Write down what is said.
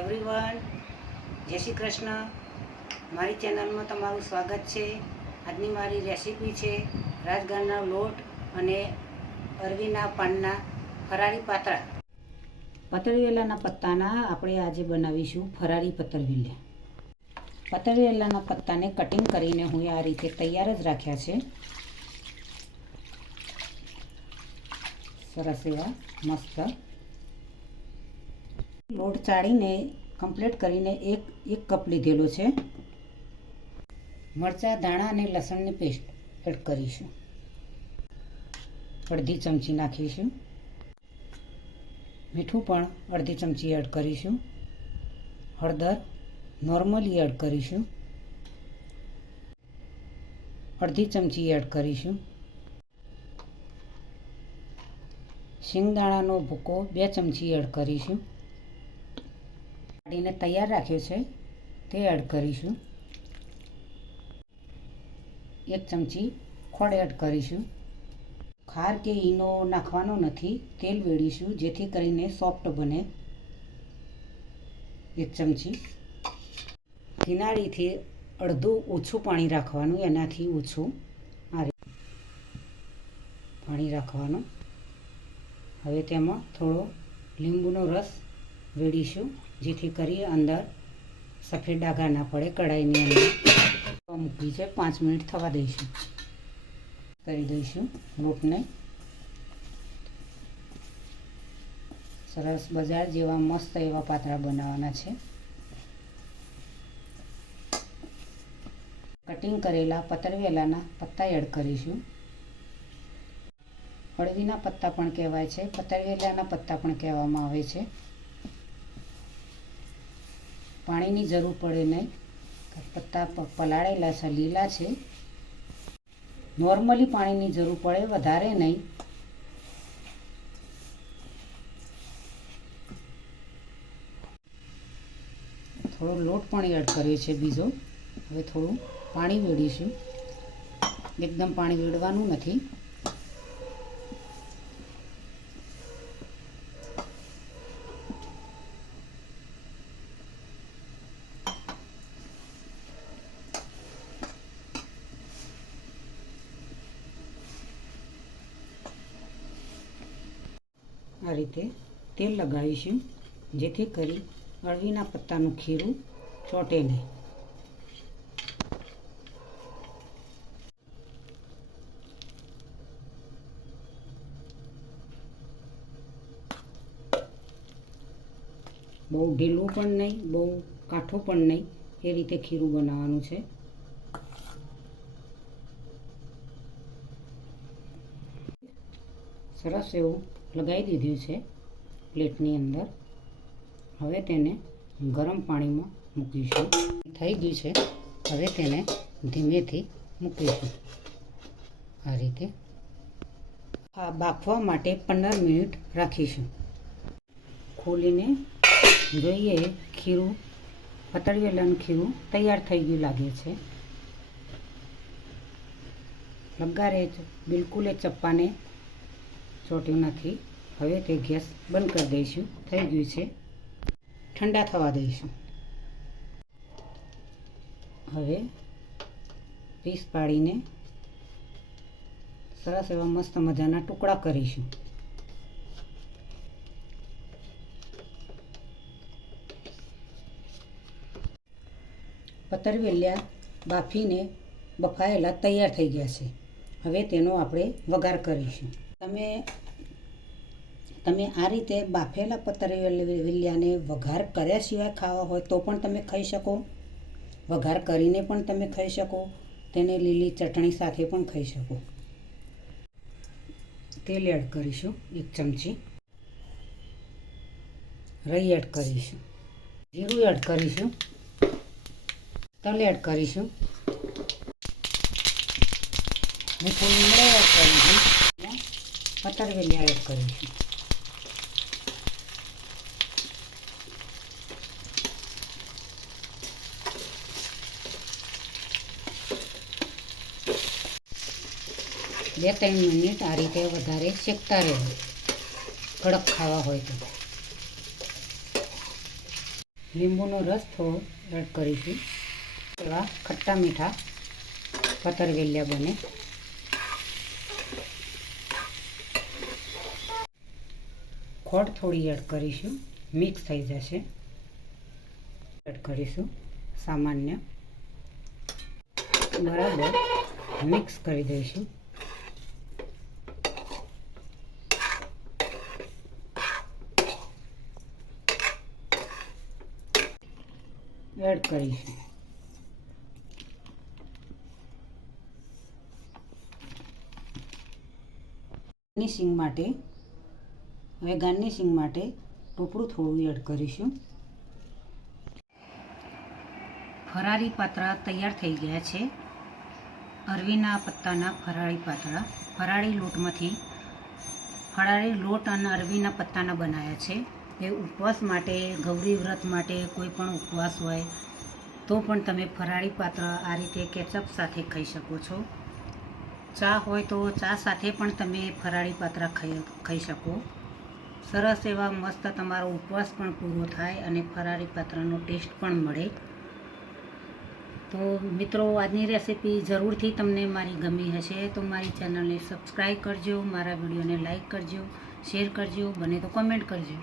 Everyone જય શ્રી કૃષ્ણ. મારી ચેનલમાં તમારું સ્વાગત છે. આજની મારી રેસીપી છે રાજગરના લોટ અને અરવીના પાનના ફરારી પાતળા. પતરવેલાના પત્તાના આપણે આજે બનાવીશું ફરારી પતરવેલા. પતરવેલાના પત્તાને કટિંગ કરીને હું આ રીતે તૈયાર જ રાખ્યા છે. સરસ એવા મસ્ત લોટ ચાળીને કમ્પ્લીટ કરીને એક એક કપ લીધેલો છે. મરચાં, ધાણા અને લસણની પેસ્ટ એડ કરીશું. અડધી ચમચી નાખીશું. મીઠું પણ અડધી ચમચી એડ કરીશું. હળદર નોર્મલી એડ કરીશું. અડધી ચમચી એડ કરીશું. શિંગદાણાનો ભૂકો બે ચમચી એડ કરીશું. કાઢીને તૈયાર રાખ્યો છે, તે એડ કરીશું. એક ચમચી ખોડ એડ કરીશું. ખાર કે ઈનો નાખવાનો નથી, તેલ વેડીશું જેથી કરીને સોફ્ટ બને. એક ચમચી કિનારીથી અડધું ઓછું પાણી રાખવાનું, એનાથી ઓછું આ પાણી રાખવાનું. હવે તેમાં થોડો લીંબુનો રસ વેડીશું જેથી કરી અંદર સફેદ ડાઘા ના પડે, કઢાઈની અંદર. મૂકી છે, પાંચ મિનિટ થવા દઈશું. કરી દઈશું લોટને. સરસ બજાર જેવા મસ્ત એવા પાતળા બનાવવાના છે. કટિંગ કરેલા પતરવેલાના પત્તા એડ કરીશું. અળવીના પત્તા પણ કહેવાય છે, પતરવેલાના પત્તા પણ કહેવામાં આવે છે. પાણીની જરૂર પડે નહીં. પત્તા પલાળેલા છે, લીલા છે. નોર્મલી પાણીની જરૂર પડે, વધારે નહીં. થોડો લોટ પણ એડ કર્યો છે બીજો. હવે થોડું પાણી વેડીશું એકદમ પાણી વેડવાનું નથી. આ રીતે તેલ લગાવીશું, જેથી કરી અળવીના પત્તાનું ખીરું ચોંટે નહીં. બહુ ઢીલું પણ નહીં, બહુ કાઠું પણ નહીં, એ રીતે ખીરું બનાવવાનું છે. સરસ એવું લગાવી દીધું છે પ્લેટની અંદર. હવે તેને ગરમ પાણીમાં મૂકીશું. થઈ ગયું છે. હવે તેને ધીમેથી મૂકીશું. આ રીતે આ બાફવા માટે પંદર મિનિટ રાખીશું. ખોલીને જોઈએ, ખીરું પતળિયેલાનું ખીરું તૈયાર થઈ ગયું લાગે છે. લગારે બિલકુલ એ ચપ્પાને ચોટ્યું નથી હવે તે ગેસ બંધ કરી દઈશું. થઈ ગયું છે. ઠંડા થવા દઈશું. હવે પીસ પાડીને સરસ એવા મસ્ત મજાના ટુકડા કરીશું. પતરવેલિયા બાફીને બફાયેલા તૈયાર થઈ ગયા છે. હવે તેનો આપણે વઘાર કરીશું. તમે તમે આ રીતે બાફેલા પતરવેલિયાને વઘાર કર્યા સિવાય ખાવા હોય તો પણ તમે ખાઈ શકો. વઘાર કરીને પણ તમે ખાઈ શકો. તેને લીલી ચટણી સાથે પણ ખાઈ શકો. તેલ એડ કરીશું એક ચમચી. રઈ એડ કરીશું. જીરું એડ કરીશું. તલ એડ કરીશું. મીઠું લીમડો એડ કરીશું પતરવેલિયા એડ કરીશું બે ત્રણ મિનિટ આ રીતે વધારે શેકતા રહેવું કડક ખાવા હોય તો. લીંબુનો રસ થોડો એડ કરીશું. એવા ખટ્ટા મીઠા પતરવેલિયા બને. ખોડ થોડી એડ કરીશું. મિક્સ થઈ જશે. એડ કરીશું સામાન્ય. બરાબર. મિક્સ કરી દઈશું. એડ કરીશું. ફિનિશિંગ માટે હવે ગાર્નિશિંગ માટે ટોપરું થોડું એડ કરીશું. ફરારી પાતળા તૈયાર થઈ ગયા છે. અરવીના પત્તાના ફરાળી પાતળા. ફરાળી લોટમાંથી ફરાળી લોટ અને અરવીના પત્તાના બનાવ્યા છે. એ ઉપવાસ માટે, ગૌરી વ્રત માટે કોઈ પણ ઉપવાસ હોય તો પણ તમે ફરાળી પાત્ર આ રીતે કેચઅપ સાથે ખાઈ શકો છો. ચા હોય તો ચા સાથે પણ તમે ફરાળી પાત્રા ખાઈ ખાઈ શકો. સરસ એવા મસ્ત તમારો ઉપવાસ પણ પૂરો થાય અને ફરારી પાત્રનો ટેસ્ટ પણ મળે. તો મિત્રો, આજની રેસીપી જરૂરથી તમને મારી ગમી હશે, તો મારી ચેનલને સબસ્ક્રાઈબ કરજો, મારા વિડીયોને લાઇક કરજો, શેર કરજો, બને તો કમેન્ટ કરજો.